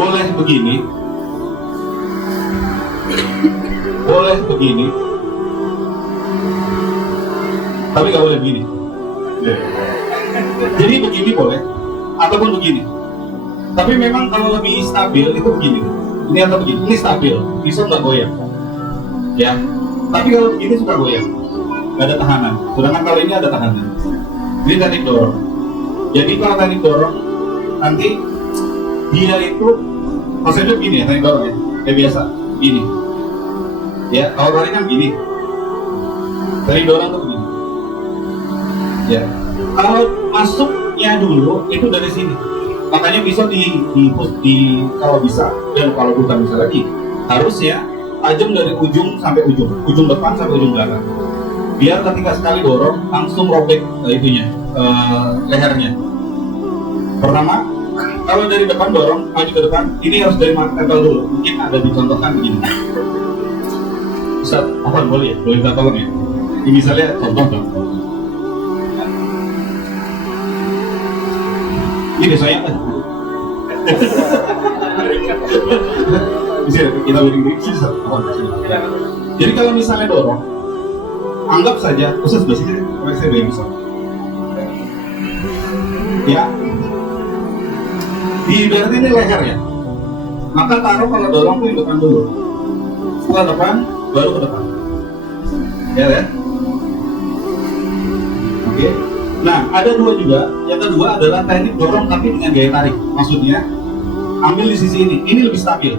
boleh begini, boleh begini, tapi nggak boleh begini. Jadi begini boleh, ataupun begini. Tapi memang kalau lebih stabil itu begini. Ini atau begini, ini stabil, bisa nggak goyang. Ya, tapi kalau begini suka goyang, nggak ada tahanan. Sedangkan kalau ini ada tahanan. Ini teknik dorong. Jadi kalau teknik dorong, nanti dia itu konsepnya begini ya, teknik dorong ya, kayak biasa, gini. Ya, kalau tarik kan gini. Teknik dorong tuh begini. Ya, kalau masuknya dulu itu dari sini. Makanya bisa di kalau bisa, dan kalau bukan bisa lagi, harusnya tajam dari ujung sampai ujung depan sampai ujung belakang. Biar ketika sekali dorong langsung robek lehernya. Pertama, kalau dari depan dorong maju ke depan, ini harus dari tempel dulu. Mungkin ada dicontohkan begini. Ustaz, apa boleh ya? Boleh minta tolong ya? Ini misalnya contoh dong. Ini saya kan. Bisa kita beri sisa. Jadi kalau misalnya dorong, anggap saja, khusus sebelah sini, saya beri bisa. Ya, di berarti ini leher ya. Maka taruh kalau dorong tuh di depan dulu. Setelah depan, baru ke depan. Ya kan? Oke. Nah, ada dua juga. Yang kedua adalah teknik dorong tapi dengan gaya tarik. Maksudnya, ambil di sisi ini lebih stabil.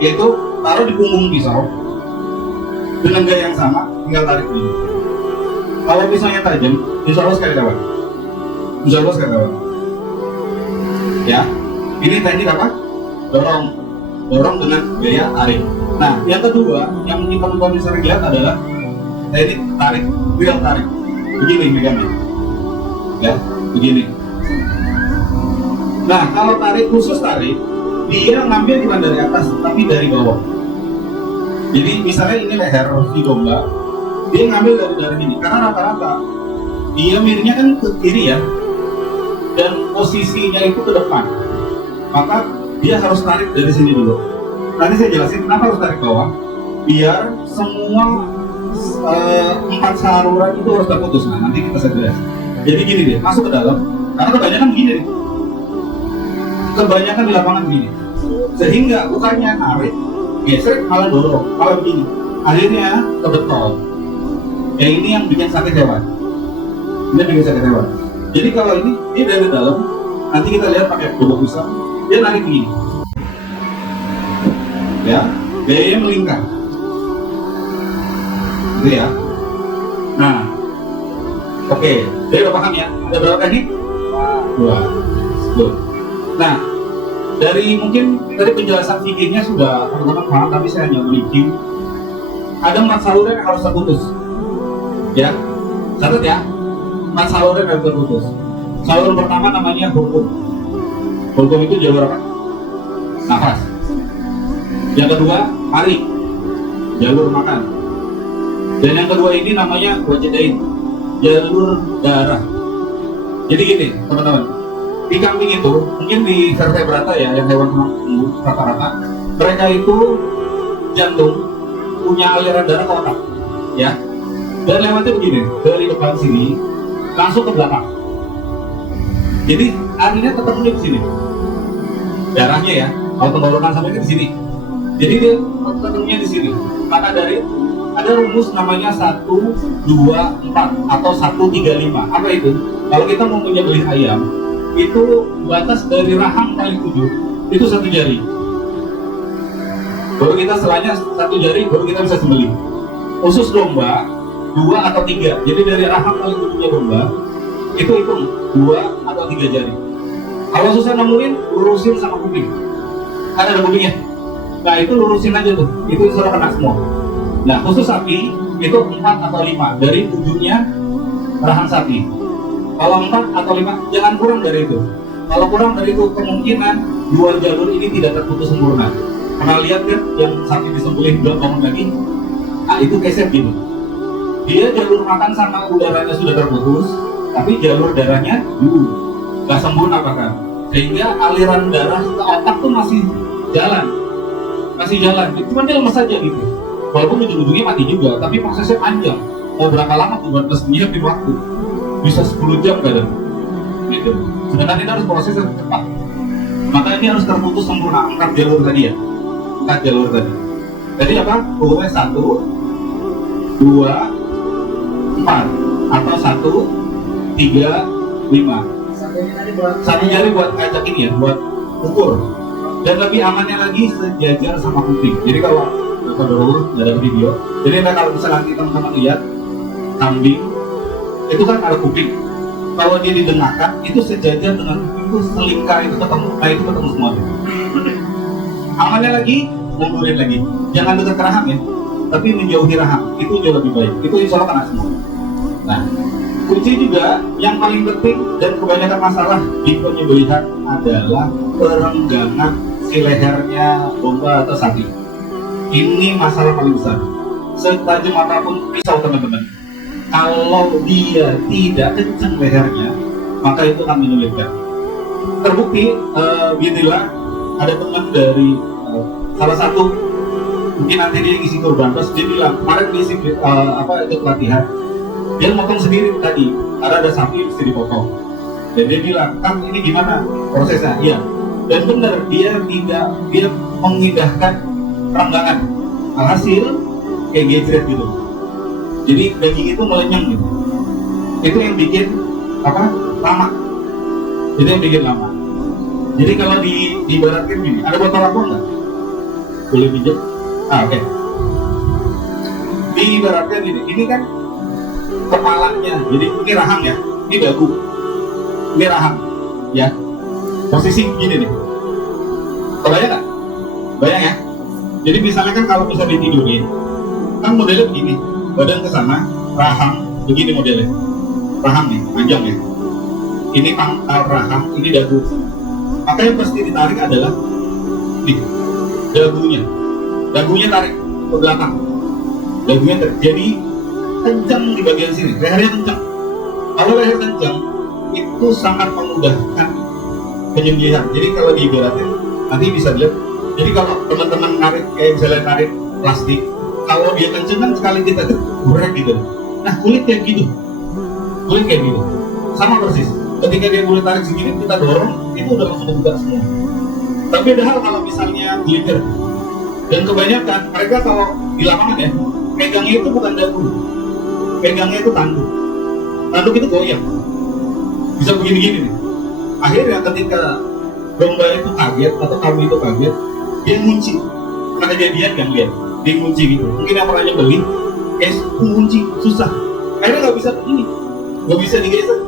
Yaitu taruh di punggung pisau dengan gaya yang sama, tinggal tarik ini. Kalau pisaunya tajam, insya Allah sekali lewat. Insya Allah sekali lewat. Ya, ini teknik apa? Dorong. Dorong dengan gaya tarik. Nah, yang kedua, yang mungkin teman-teman bisa lihat adalah teknik tarik, real tarik. Begini megangnya. Ya, begini. Nah, kalau tarik khusus tarik, dia ngambil bukan dari atas, tapi dari bawah. Jadi misalnya ini leher si domba, dia ngambil dari ini, karena rata-rata dia miringnya kan ke kiri ya, dan posisinya itu ke depan. Maka dia harus tarik dari sini dulu. Nanti saya jelasin kenapa harus tarik bawah, biar semua 4 saluran itu harus terputus. Nah, nanti kita jelas. Jadi gini deh, masuk ke dalam, karena kebanyakan begini nih. Kebanyakan di lapangan begini. Sehingga bukannya narik, gesek malah dorong, malah begini. Akhirnya ke beton. Ya ini yang bikin sakit hewan. Ini bikin sakit hewan. Jadi kalau ini dari dalam, nanti kita lihat pakai bobok pisau, dia narik begini. Ya, gayanya melingkar. Gitu ya. Nah, oke, jadi udah paham ya? Ada berapa teknik? 2. Nah, dari penjelasan fikihnya sudah teman-teman paham, tapi saya hanya merinci. Ada 4 saluran yang harus terputus. Ya, catat ya. 4 saluran yang harus terputus. Saluran pertama namanya hulqum. Hulqum itu jalur apa? Nafas. Yang kedua, parik, jalur makan. Dan yang kedua ini namanya wajdain, jalur darah. Jadi gini teman-teman, di kambing itu mungkin di vertebrata ya, yang hewan rata-rata, mereka itu jantung punya aliran darah ke otak, ya. Dan lewatnya begini, dari depan sini langsung ke belakang. Jadi akhirnya ketemunya di sini, darahnya ya, kalau tenggorokan sampai ke sini. Jadi dia ketemunya di sini. Maka dari ada rumus namanya 1, 2, 4 atau 1, 3, 5. Apa itu? Kalau kita mau menyembelih ayam, itu batas dari rahang paling ujung itu 1 jari. Baru kita setelahnya 1 jari, baru kita bisa sembelih. Khusus domba 2 atau 3. Jadi dari rahang paling ujungnya domba itu 2 atau 3 jari. Kalau susah nemuin, lurusin sama kuping. Kan ada kupingnya. Nah itu lurusin aja tuh, itu sudah kena semua. Nah khusus sapi itu 4 atau 5 dari ujungnya rahang sapi. Kalau 4 atau 5 jangan kurang dari itu. Kalau kurang dari itu kemungkinan 2 jalur ini tidak terputus sempurna. Pernah lihat kan yang sapi disembelih belum bangun lagi? Nah itu keset gitu. Dia jalur makan sama udaranya sudah terputus, tapi jalur darahnya nggak sempurna bahkan. sehingga aliran darah ke otak tuh masih jalan. Cuma dia lemas saja gitu. Walaupun ujung-ujungnya mati juga, tapi prosesnya panjang. Mau berapa lama tuh buat nyiapin waktu? Bisa 10 jam kadang. Gitu. Sedangkan ini harus proses yang cepat. Maka ini harus terputus sempurna 4 jalur tadi ya. 4 jalur tadi. Jadi apa? Pokoknya 1, 2, 4 atau 1, 3, 5. Satu jari buat ngajak ini ya, buat ukur. Dan lebih amannya lagi sejajar sama kuping. Jadi kalau dulu nggak ada video. Jadi kalau misalnya teman-teman lihat kambing itu kan ada kuping. Kalau dia didengarkan itu sejajar dengan kuping itu selingkar itu ketemu, itu ketemu semua. Amannya lagi, mundurin lagi. Jangan dekat rahang ya, tapi menjauhi rahang. Itu jauh lebih baik. Itu insya Allah kena semua. Nah, kunci juga yang paling penting dan kebanyakan masalah di penyembelihan adalah perenggangan si lehernya domba atau sapi. Ini masalah paling besar. Setajam apapun pisau teman-teman, kalau dia tidak kencang lehernya, maka itu akan menyulitkan. Terbukti, bismillah, ada teman dari salah satu, mungkin nanti dia isi kurban, terus dia bilang, kemarin dia isi itu pelatihan, dia motong sendiri tadi, karena ada sapi yang mesti dipotong. Dan dia bilang, Kang ini gimana prosesnya? Iya. Dan benar, dia mengindahkan perenggangan. Alhasil kayak gejret gitu. Jadi daging itu melenyeng gitu. Itu yang bikin lama. Jadi yang bikin lama. Jadi kalau diibaratkan gini, ada botol aqua nggak? Boleh pinjam? Oke. Diibaratkan gini, ini kan kepalanya, jadi ini rahang ya, ini dagu, ini rahang, ya. Posisi gini nih. Kebayang nggak? Bayang ya. Jadi misalnya kan kalau bisa ditidurin, kan modelnya begini, badan ke sana, rahang begini modelnya, rahang nih, panjang ya. Ini pangkal rahang, ini dagu. Maka yang pasti ditarik adalah nih, dagunya tarik ke belakang, dagunya jadi kencang di bagian sini, lehernya kencang. Kalau leher kencang, itu sangat memudahkan penyembelihan. Jadi kalau diibaratin, nanti bisa dilihat. Jadi kalau teman-teman narik, kayak misalnya narik plastik, kalau dia kenceng kan sekali kita gerak gitu. Nah kulit kayak gitu, sama persis. Ketika dia mulai tarik segini, kita dorong, itu udah langsung buka semua. Tapi ada hal kalau misalnya glider, dan kebanyakan mereka kalau di lapangan ya, megangnya itu bukan dagu, megangnya itu tanduk. Tanduk itu goyang, bisa begini-gini nih. Akhirnya ketika domba itu kaget atau kambing itu kaget, dia ngunci. Pernah kejadian yang lihat, dia ngunci gitu. Mungkin yang pernah beli, ngunci susah. Akhirnya nggak bisa begini, nggak bisa digeser.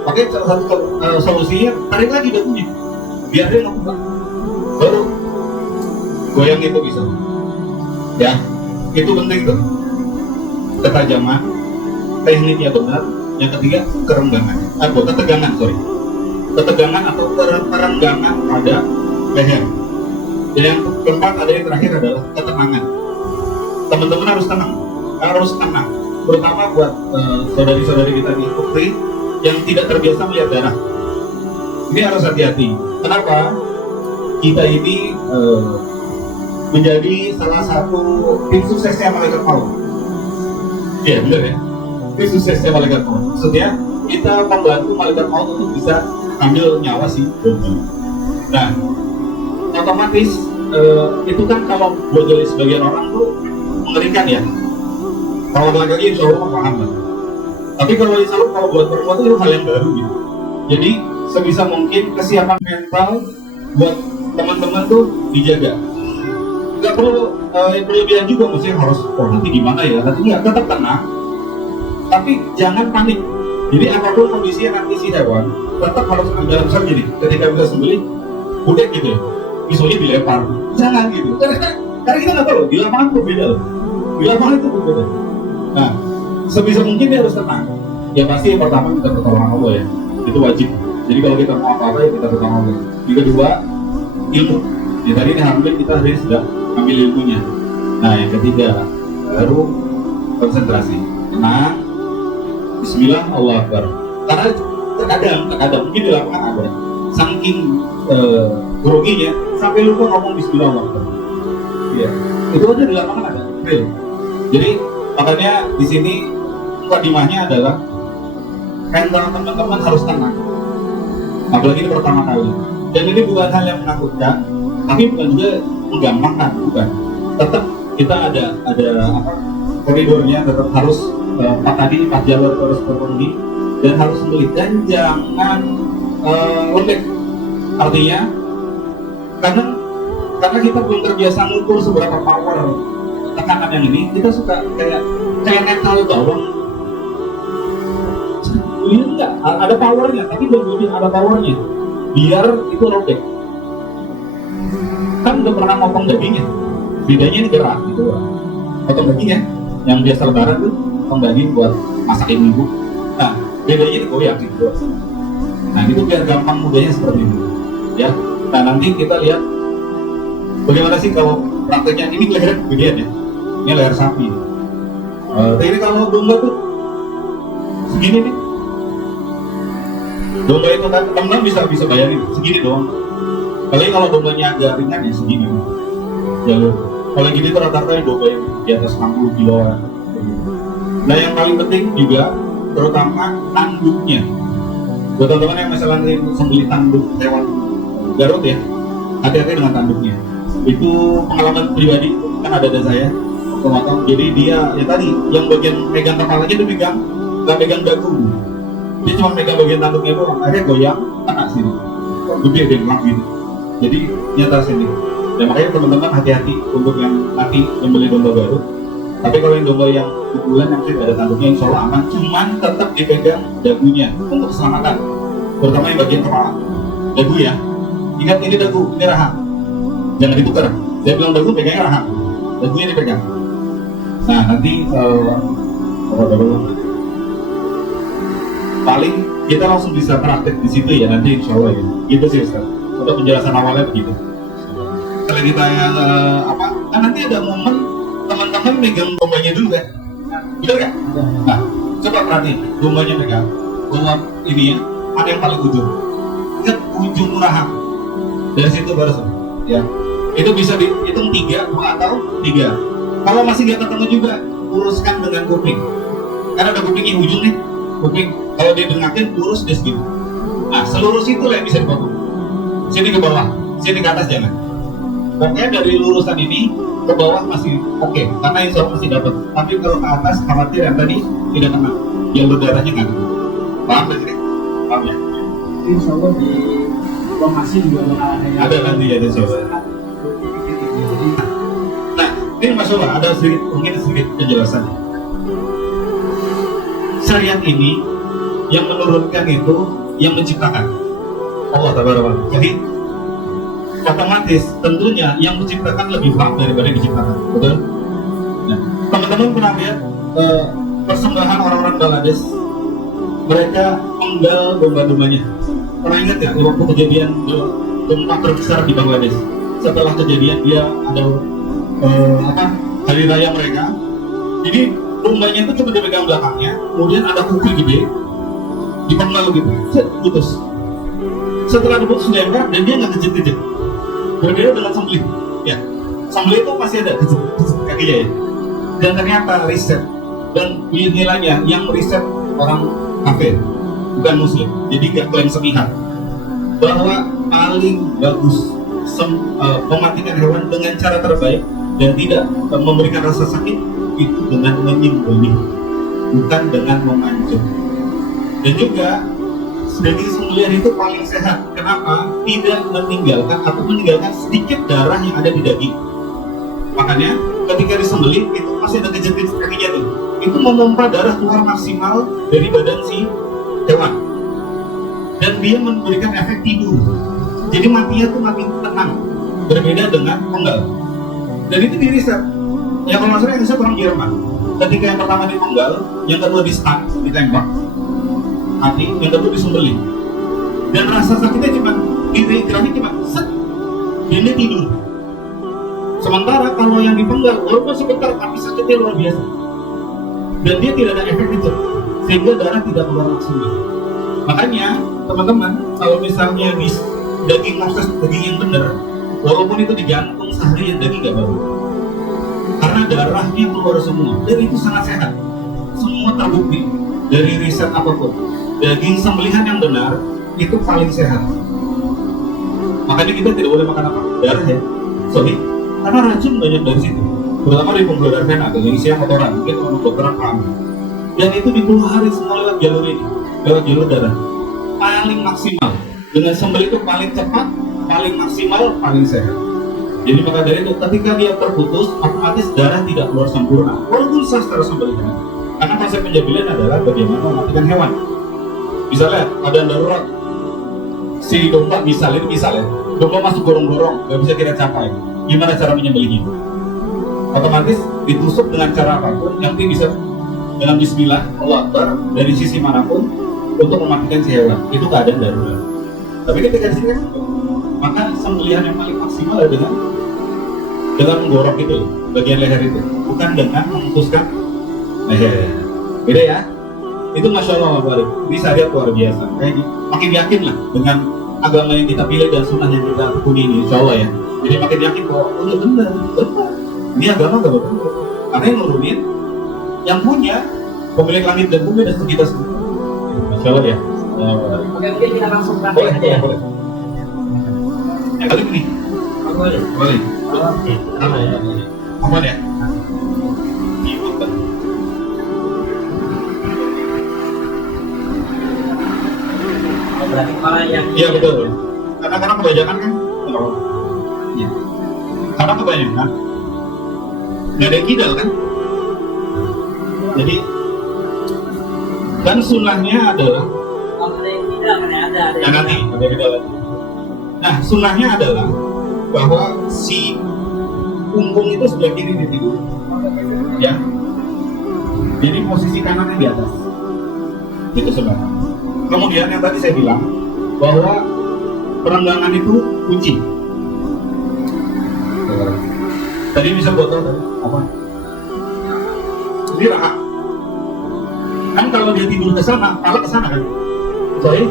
Pakai salah satu solusinya, tarik lagi dagunya, biar dia nggak buka. Baru goyang itu bisa. Ya, itu penting tuh. Ketajaman, tekniknya benar. Yang ketiga, ketegangan atau perenggangan pada leher. Dan yang keempat, ada yang terakhir adalah ketenangan. Teman-teman harus tenang, terutama buat saudari-saudari kita di Ukri yang tidak terbiasa melihat darah. Ini harus hati-hati. Kenapa? Kita ini menjadi salah satu tim suksesnya malaikat maut. Iya benar ya, tim suksesnya malaikat maut. Maksudnya kita membantu malaikat maut untuk bisa ambil nyawa si domba. Nah, otomatis itu kan kalau buat dari sebagian orang tuh mengerikan ya. Kalau laki-laki insya Allah paham lah. Tapi kalau insya Allah kalau buat perempuan itu hal yang baru gitu. Jadi sebisa mungkin kesiapan mental buat teman-teman tuh dijaga. Nggak perlu berlebihan juga, maksudnya harus nanti gimana ya. Nanti nggak, tetap tenang. Tapi jangan panik. Jadi apapun kondisinya nanti si hewan tetap harus dalam misal gini, ketika bisa sembelih, udah gitu ya, pisaunya dilempar, jangan gitu. Karena kita nggak tahu, di lapangan berbeda loh. Di lapangan itu berbeda. Nah, sebisa mungkin dia harus tenang. Ya pasti yang pertama kita pertolongan Allah ya, itu wajib. Jadi kalau kita mau apa-apa ya kita pertolongan Allah. Yang kedua, ilmu. Ya tadi ini alhamdulillah kita hari ini sudah ambil ilmunya. Nah yang ketiga, baru konsentrasi. Tenang. Bismillah, Allah Akbar. Karena terkadang mungkin di lapangan ada saking groginya sampai lupa ngomong Bismillah. Ya, itu aja di lapangan ada. Real. Jadi makanya di sini mukadimahnya adalah handle teman-teman harus tenang. Apalagi ini pertama kali. Dan ini bukan hal yang menakutkan, tapi bukan juga menggampangkan, bukan. Tetap kita ada apa koridornya, tetap harus empat jalur harus terpenuhi dan harus sembelih dan jangan lembek. Artinya karena kita belum terbiasa ngukur seberapa power tekanan yang ini, kita suka kayak netral bawang. Ini enggak ada powernya, tapi belum ada powernya biar itu robek. Kan udah pernah motong dagingnya, bedanya ini gerak gitu. Potong daging ya, yang biasa lebaran tuh potong daging buat masakin ibu. Nah, bedanya ini goyang gitu. Nah, itu biar gampang mudahnya seperti ini. Ya, nah nanti kita lihat bagaimana sih kalau prakteknya. Ini leher bagian ya, ini leher sapi. Ini kalau domba tuh segini nih. Domba itu kan teman-teman bisa bayangin segini doang. Kalau dombanya agak ringan ya segini. Jalur. Kalau gini tuh rata-rata domba yang di atas 60 kiloan. Nah yang paling penting juga terutama tanduknya. Buat teman-teman yang misalnya sembelih tanduk hewan Garut ya, hati-hati dengan tanduknya. Itu pengalaman pribadi, kan ada saya potong. Jadi dia ya tadi yang bagian pegang kepalanya itu nggak pegang dagu. Dia cuma pegang bagian tanduknya itu, akhirnya goyang kena sini, gede deh gitu. Jadi nyata sini. Dan makanya teman-teman hati-hati untuk yang nanti membeli domba Garut. Tapi kalau yang domba yang pukulan yang ada tanduknya insya Allah aman, cuman tetap dipegang dagunya untuk keselamatan. Terutama yang bagian kepala, dagu ya. Ingat ini dagu, ini rahang. Jangan ditukar. Saya bilang dagu, pegangnya rahang. Dagunya dipegang. Nah nanti paling kita langsung bisa praktek di situ ya nanti insya Allah ya. Gitu sih Ustaz. Untuk penjelasan awalnya begitu. Kalau kita kan nanti ada momen teman-teman megang dombanya dulu kan, bener kan? Nah, coba perhatiin dombanya megang, domba ini ya, ada yang paling ujung. Ingat ujung rahang. Dari situ baru ya. Itu bisa dihitung 3, 2 atau 3. Kalau masih nggak ketemu juga, luruskan dengan kuping. Karena ada kupingnya ujung nih, kuping. Kalau dia dengakin lurus dia segitu. Nah, selurus itu lah yang bisa dipotong. Sini ke bawah, sini ke atas jangan. Pokoknya dari lurusan ini ke bawah masih oke, karena insya Allah masih dapat. Tapi kalau ke atas khawatir yang tadi tidak kena, jalur darahnya nggak kena. Paham nggak sih? Paham ya? Insya Allah di lokasi juga ada nanti ya insya Allah. Nah, ini masalah ada mungkin sedikit penjelasan. Syariat ini yang menurunkan itu yang menciptakan Allah Taala. Jadi otomatis tentunya yang menciptakan lebih paham daripada yang diciptakan, betul? Nah, teman-teman pernah lihat persembahan orang-orang Bangladesh, mereka menggal domba-dombanya. Pernah ingat ya waktu kejadian gempa terbesar di Bangladesh? Setelah kejadian dia ada hari raya mereka. Jadi dombanya itu cuma dipegang belakangnya, kemudian ada kuku gede, dipenggal gitu, putus. Setelah diputus nempel dan dia nggak kejut-kejut. Berbeda dengan sembelih, ya. Sembelih itu masih ada kakinya ya. Dan ternyata riset dan nilainya yang riset orang kafir, bukan muslim. Jadi nggak klaim sepihak bahwa paling bagus mematikan hewan dengan cara terbaik dan tidak memberikan rasa sakit itu dengan menyembelih, bukan dengan memancung. Dan juga daging sembelihan itu paling sehat. Kenapa? Tidak meninggalkan atau meninggalkan sedikit darah yang ada di daging. Makanya ketika disembelih itu masih ada kejepit kakinya tuh. Itu memompa darah keluar maksimal dari badan si hewan. Dan dia memberikan efek tidur. Jadi matinya tuh mati tenang. Berbeda dengan penggal. Dan itu diriset. Yang kalau nggak salah yang riset orang Jerman. Ketika yang pertama dipenggal, yang kedua di stun, ditembak mati, yang kedua disembelih. Dan rasa sakitnya cuma geraknya cuma set, dia tidur. Sementara kalau yang dipenggal walaupun sebentar tapi sakitnya luar biasa. Dan dia tidak ada efek kejut, sehingga darah tidak keluar maksimal. Makanya teman-teman, kalau misalnya di daging proses daging yang benar, walaupun itu digantung seharian, daging nggak bau. Karena darahnya keluar semua, dan itu sangat sehat. Semua terbukti dari riset apapun. Daging sembelihan yang benar itu paling sehat. Makanya kita tidak boleh makan apa? Darah ya. Sorry, karena racun banyak dari situ. Terutama di pembuluh darah vena, yang isinya kotoran, mungkin orang dokteran paham. Dan itu dikeluarin semua lewat jalur ini, lewat jalur darah. Paling maksimal. Dengan sembelih itu paling cepat, paling maksimal, paling sehat. Jadi maka dari itu, ketika dia terputus, otomatis darah tidak keluar sempurna. Walaupun sah secara sembelihan. Karena konsep penjabilian adalah bagaimana mematikan hewan. Misalnya ada darurat, si domba misalnya, domba masuk gorong-gorong, nggak bisa kita capai. Gimana cara menyembelihnya? Otomatis ditusuk dengan cara apapun, yang penting bisa dengan bismillah, Allah Akbar, dari sisi manapun untuk mematikan si hewan. Itu keadaan darurat. Tapi ketika di sini kan, maka sembelihan yang paling maksimal adalah dengan menggorok itu, bagian leher itu, bukan dengan memutuskan leher. Beda ya? Itu Masya Allah, Pak Arif. Ini syariat luar biasa. Kayak makin yakin lah dengan agama yang kita pilih dan sunnah yang kita tekuni ini, Insya Allah ya. Jadi makin yakin bahwa oh ya benar. Ini agama gak betul. Karena yang nurunin, yang punya pemilik langit dan bumi dan kita semua. Masya Allah ya. Oke, mungkin kita langsung praktek Boleh, aja ya. boleh. Kali ini. Boleh. Boleh. Oke. Apa ya? Apa ya? Ibut kan? Oh, berarti kepala yang Iya betul. Karena kebanyakan kan? Iya. Karena kebanyakan nggak ada kidal kan? Jadi dan sunnahnya adalah kalau ada yang tidak, ada yang nanti ada kidal lagi. Nah sunnahnya adalah bahwa si punggung itu sebelah kiri ditidur, ya. Jadi posisi kanannya di atas. Itu sebelah. Kemudian yang tadi saya bilang bahwa perenggangan itu kunci. Tadi bisa buat tahu tadi apa? Ini rahak. Kan kalau dia tidur ke sana, kepala ke sana kan? Sorry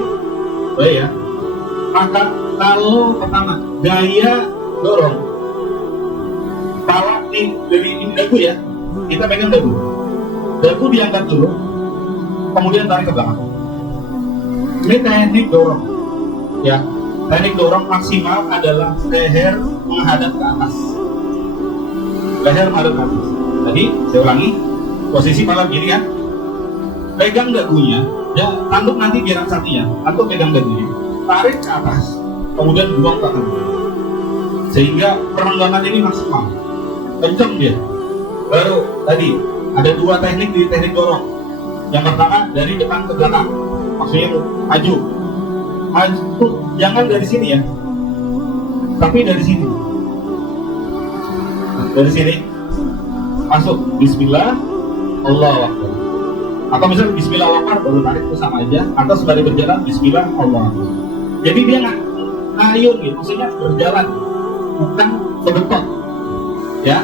ya. Maka kalau pertama gaya dorong, kepala dari ini dagu ya, kita pegang dagu. Dagu diangkat dulu, kemudian tarik ke belakang. Ini teknik dorong, ya. Teknik dorong maksimal adalah leher menghadap ke atas. Leher menghadap ke atas. Tadi saya ulangi, posisi malam gini kan, pegang dagunya, ya tanduk nanti biar sapinya, tanduk pegang dagunya, tarik ke atas, kemudian buang ke kanan, sehingga perenggangan ini maksimal, kencang dia. Baru tadi ada dua teknik di teknik dorong. Yang pertama dari depan ke belakang, maksudnya maju tuh, jangan dari sini ya, tapi dari sini. Dari sini masuk Bismillah Allah Akbar, atau misalnya Bismillah Allah Akbar baru tarik itu sama aja, atau sekali berjalan Bismillah Allah Akbar. Jadi dia nggak ngayun gitu, maksudnya berjalan bukan berdepak ya,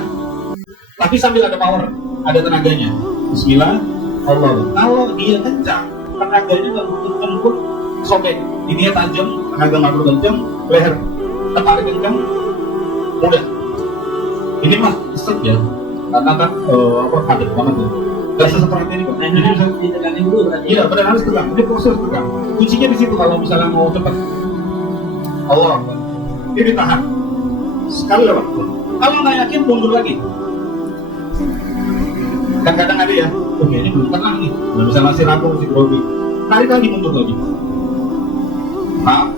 tapi sambil ada power, ada tenaganya. Bismillah Allah Akbar. Kalau dia kencang, tenaganya nggak kencang pun sobek, ini tajam, tenaga nggak perlu kencang, leher tertarik kencang, mudah. Ini mah set ya, karena kan padat banget ya. Gak seseperti ini kok. Jadi bisa diteganin dulu berarti. iya, benar harus tegang. Ini proses tegang. Kuncinya di situ kalau misalnya mau cepat. Allah Akbar. Ini ditahan. Sekali lewat. Kalau nggak yakin mundur lagi. Kan kadang ada ya, oke ini belum tenang nih, nggak bisa masih ragu, masih grogi. Tarik lagi, mundur lagi. Nah,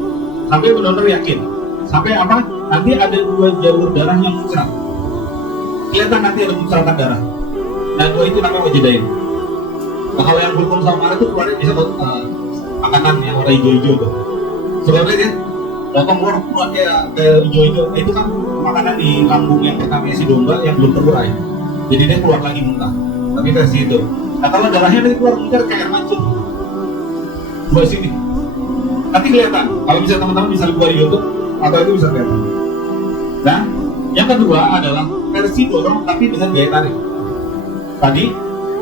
sampai benar-benar yakin. Sampai apa? Nanti ada dua jalur darah yang muncrat. Kelihatan nanti ada muncratan darah. Nah dua itu namanya wajidain. Nah kalau yang berhukum sama marah itu keluarnya bisa makanan yang warna hijau-hijau itu. Sebenarnya dia potong keluar kayak hijau-hijau. Nah, itu kan makanan di lambung yang pertama si domba yang belum terurai. Jadi dia keluar lagi muntah. Tapi versi itu. Nah kalau darahnya nanti keluar muncrat kayak mancung. Buat sini. Nanti kelihatan. Kalau bisa teman-teman bisa buat di YouTube atau itu bisa kelihatan. Nah yang kedua adalah versi dorong tapi dengan gaya tarik. Tadi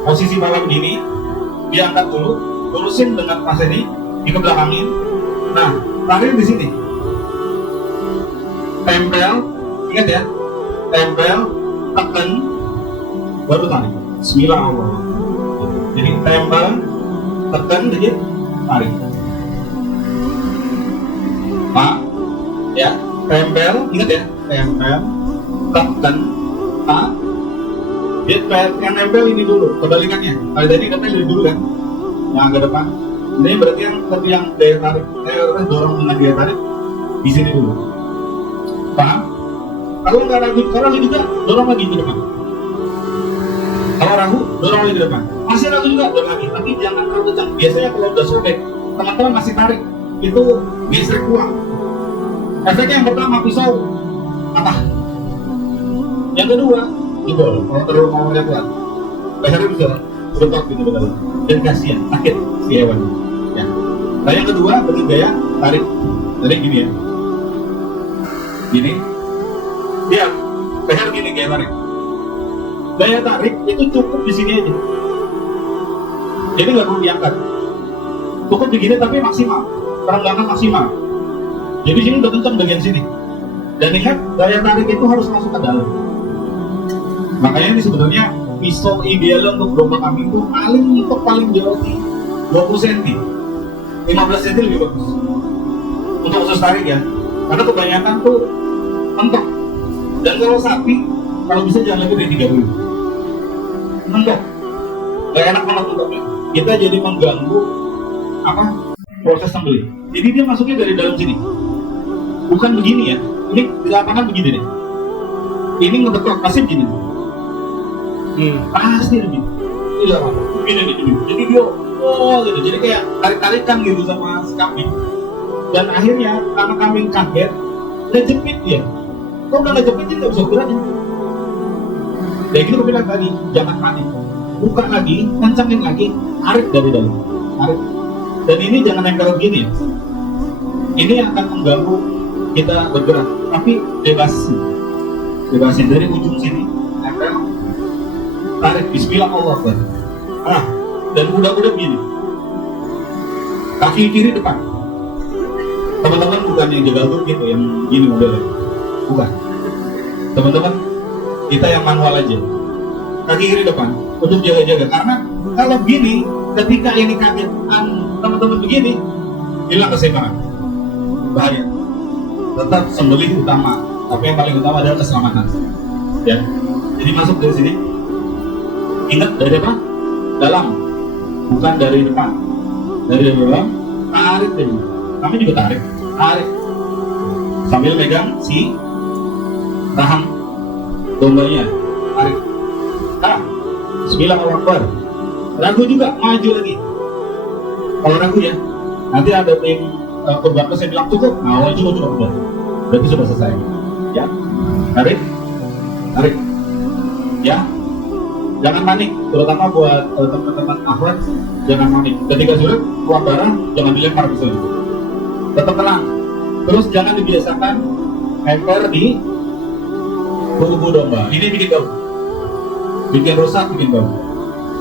posisi malam gini diangkat dulu, lurusin dengan pas ini, Ini ke belakangin. Nah, tarik di sini. Tempel, ingat ya. Tempel, tekan, baru tarik. Bismillah. Jadi tempel, tekan, jadi tarik. Pak, ya. Tempel, ingat ya. Tempel, tekan, Pak. Dia yang nempel ini dulu, kebalikannya. Kalau tadi nempel dari dulu kan, yang ke depan. Ini berarti yang daya tarik, dorong dengan daya tarik di sini dulu. Paham? Kalau nggak ragu, kalau ragu juga dorong lagi ke depan. Kalau ragu, dorong lagi ke depan. Masih ragu juga dorong lagi, tapi jangan terlalu kencang. Biasanya kalau udah sobek, teman-teman masih tarik, itu gesrek kurang. Efeknya yang pertama pisau patah. Yang kedua, jebol. Kalau terlalu mau kuat, lehernya bisa bentok gitu betul. Dan kasihan, sakit si hewan. Ya. Nah yang kedua dengan gaya tarik gini ya. Gini, dia leher gini gaya tarik. Gaya tarik itu cukup di sini aja. Jadi nggak perlu diangkat. Cukup begini tapi maksimal, perenggangan maksimal. Jadi sini udah kencang bagian sini. Dan ingat gaya tarik itu harus masuk ke dalam. Makanya ini sebenarnya pisau ideal untuk domba kambing itu paling jauh di 20 cm, 15 cm lebih bagus untuk khusus tarik ya, karena kebanyakan tuh mentok. Dan kalau sapi, kalau bisa jangan lebih dari 30 mentok, gak enak banget mentoknya. Kita jadi mengganggu proses sembelih. Jadi dia masuknya dari dalam sini, bukan begini ya. Ini di lapangan begini deh, ini ngebetok pasti begini. Pasti begini. Tidak apa, begini. Jadi dia gitu. Jadi kayak tarik-tarikan gitu sama si kambing. Dan akhirnya karena kambing kaget, ngejepit dia. Kalau udah ngejepit dia nggak bisa geraknya. Dan gitu aku bilang tadi, jangan panik. Buka lagi, kencangin lagi, tarik dari dalam. Tarik. Dan ini jangan nempel begini ya. Ini akan mengganggu kita bergerak. Tapi bebasin dari ujung sini, nempel. Tarik, bismillah Allah Akbar. Dan udah begini. Kaki kiri depan. Teman-teman bukan yang jaga tuh gitu, yang gini modelnya. Bukan. Teman-teman, kita yang manual aja. Kaki kiri depan untuk jaga-jaga. Karena kalau begini, ketika ini kaget teman-teman begini, hilang keseimbangan. Bahaya. Tetap sembelih utama. Tapi yang paling utama adalah keselamatan. Ya. Jadi masuk dari sini. Ingat dari apa? Dalam, bukan dari depan. Dari dalam, tarik dulu. Kami juga tarik. Sambil megang si rahang dombanya. Tarik. Bismillah Akbar. Ragu juga, maju lagi. Kalau ragu ya, nanti ada tim pembantu saya bilang cukup. Nah, cukup. Berarti sudah selesai. Ya, tarik. Ya. Jangan panik, terutama buat teman-teman akhwat, jangan panik. Ketika sulit, keluar darah, jangan dilempar pisau. Tetap tenang. Terus jangan dibiasakan nempel di tubuh domba. Ini bikin bau, bikin rusak, bikin bau.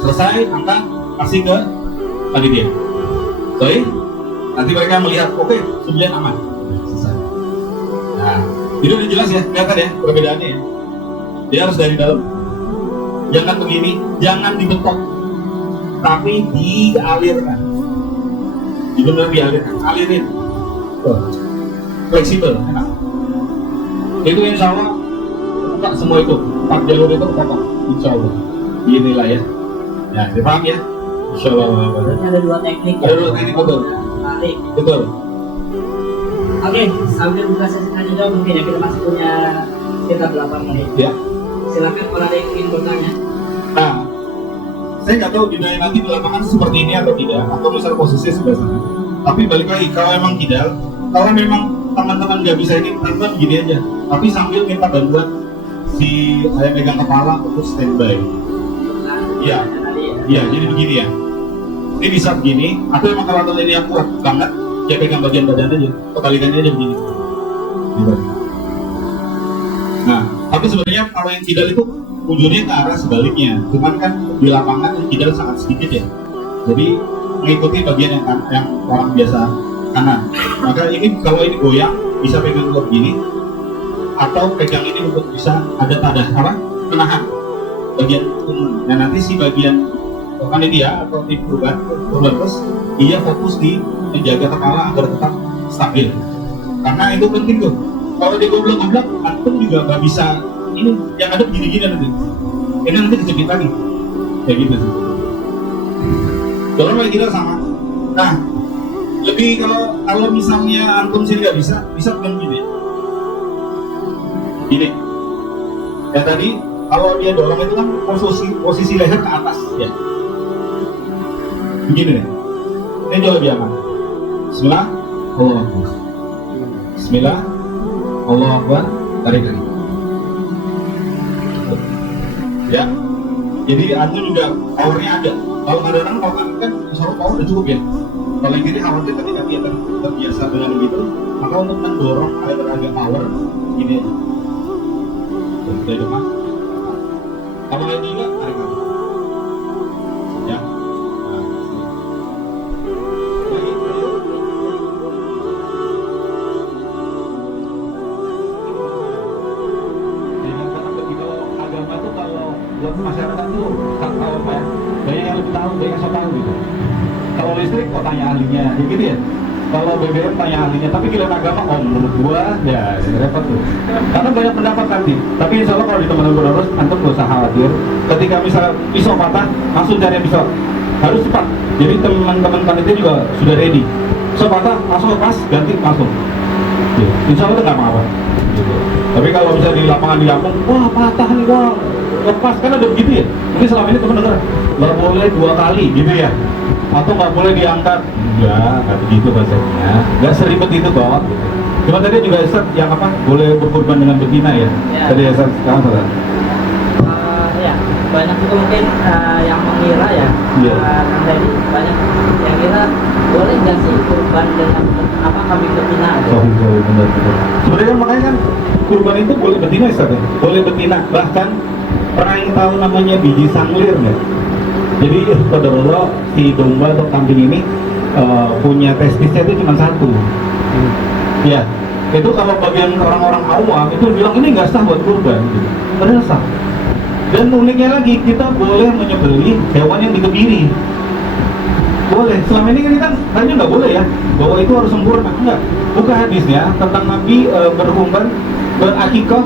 Selesai, angkat, kasih ke panitia. Sorry, nanti mereka melihat, oke, sembelihan aman. Selesai. Nah, itu udah jelas ya, kelihatan ya perbedaannya ya. Dia harus dari dalam. Jangan begini, jangan dibentok, tapi dialirkan. Benar dialirkan, alirin. Fleksibel, enak. Itu insya Allah buka semua itu, 4 jalur itu potong, insya Allah. Inilah ya. Ya, dipaham ya? Insya Allah. Berarti ada 2 teknik. Ada 2 teknik, betul. Tarik. Betul. Oke, sambil buka sesi tanya jawab mungkin ya, kita masih punya sekitar 8 menit. Ya. Silakan kalau ada yang ingin bertanya. Nah, saya nggak tahu dinanya nanti di lapangan seperti ini atau tidak, atau misalnya posisi sebelah sana. Tapi balik lagi, kalau emang tidak, kalau memang teman-teman nggak bisa ini, teman-teman gini aja. Tapi sambil minta bantuan si saya pegang kepala untuk standby. Iya, jadi begini ya. Ini bisa begini, atau emang kalau teman ini yang kuat banget, dia pegang bagian badan aja, kebalikannya aja begini. Gitu. Nah, tapi sebenarnya kalau yang kidal itu ujungnya ke arah sebaliknya. Cuman kan di lapangan yang kidal sangat sedikit ya. Jadi mengikuti bagian yang orang biasa kanan. Maka ini kalau ini goyang bisa pegang dua begini, atau pegang ini untuk bisa ada tadah apa? Penahan bagian punggung. Nah nanti si bagian panitia atau tim kurban terus dia fokus di menjaga kepala agar tetap stabil. Karena itu penting tuh. Kalau dia goblok-goblok, antum juga nggak bisa. Ini yang ada gini-gini nanti. Ini nanti kejepit lagi. Kayak gitu sih. Dorong kayak kita sama. Nah, lebih kalau misalnya antum sini nggak bisa pegang gini. Gini. Ya tadi kalau dia dorong itu kan posisi leher ke atas ya. Begini nih. Ini jauh lebih aman. Bismillah, Allahu Akbar. Bismillah, Allahu Akbar. Tarik lagi. Ya. Jadi antum juga powernya ada. Kalau kadang-kadang kalau kan insya Allah power udah cukup ya. Kalau yang gini khawatir ketika dia terbiasa dengan begitu, maka untuk mendorong agar agak power gini. Udah depan. Kalau yang juga tarik lagi. Ya. Buat masyarakat tuh tahu apa ya, banyak yang lebih tahu, banyak yang so tahu gitu. Kalau listrik kok tanya ahlinya, ya gitu ya. Kalau BBM tanya ahlinya, tapi giliran agama, menurut gua ya repot tuh. Karena banyak pendapat nanti. Tapi insya Allah kalau di teman-teman lurus, antum gak usah khawatir. Ketika misal pisau patah, langsung cari pisau. Harus cepat. Jadi teman-teman panitia juga sudah ready. Pisau patah, langsung lepas, ganti langsung. Insya Allah itu nggak apa-apa. Gitu. Tapi kalau bisa di lapangan di kampung, wah patah nih, wah lepas, kan ada begitu ya. Mungkin selama ini teman dengar nggak boleh 2 kali gitu ya, atau nggak boleh diangkat. Nggak begitu bahasanya, nggak seribet itu kok gitu. Cuma tadi juga Ustaz yang apa, boleh berkorban dengan betina ya, tadi Ustaz sekarang Ustaz. Ya, banyak juga mungkin yang mengira ya, tadi banyak yang kira boleh nggak sih kurban dengan apa kambing betina? Sorry, benar. Sebenarnya makanya kan kurban itu boleh betina Ustaz ya? Boleh betina, bahkan pernah yang tahu namanya biji sanglir nggak? Jadi qadarullah si domba atau kambing ini punya testisnya itu cuma 1. Ya, itu kalau bagian orang-orang awam itu bilang ini nggak sah buat kurban, gitu. Padahal sah. Dan uniknya lagi, kita boleh menyembelih hewan yang dikebiri. Boleh. Selama ini kan kita hanya nggak boleh ya, bahwa itu harus sempurna. Enggak. Buka hadisnya tentang Nabi berkurban berakikah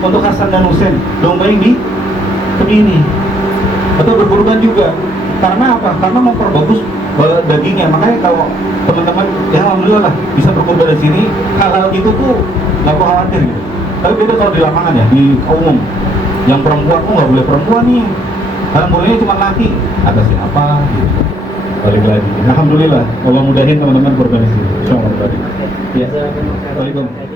untuk Hasan dan Husain, domba yang dikebiri. Atau berkurban juga. Karena apa? Karena memperbagus dagingnya. Makanya kalau teman-teman ya alhamdulillah lah bisa berkurban di sini, hal-hal gitu tuh nggak perlu khawatir gitu. Tapi beda kalau di lapangan ya, di umum. Yang perempuan, nggak boleh perempuan nih. Karena bolehnya cuma laki. Ada siapa? Gitu. Balik lagi. Alhamdulillah, Allah mudahin teman-teman kurban di sini. Insyaallah. Ya. Waalaikumsalam.